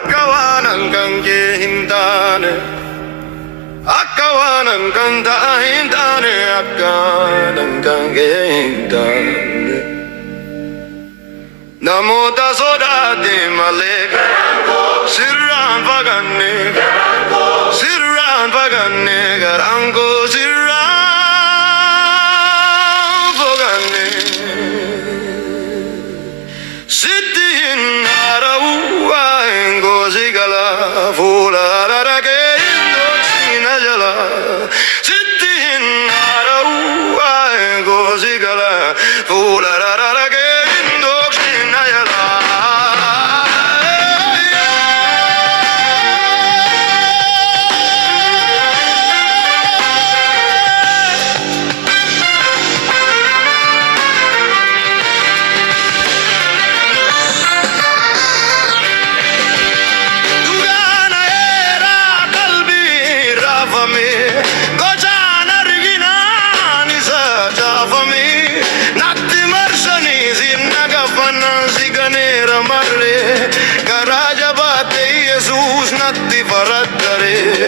Akawanan kange hindane Akawanan kanta hindane Akawanan kange hindane Namoota sodaate malee sirraan fagaanne garaan koo sirraan fagaanne sitti hin haara'u waa'een gosi galaa fuula araarakee dhooksiin jalaa sitti hin haara'u waa'een gosi galaa fuula araarakee Garaja baate Yesus natti faraddare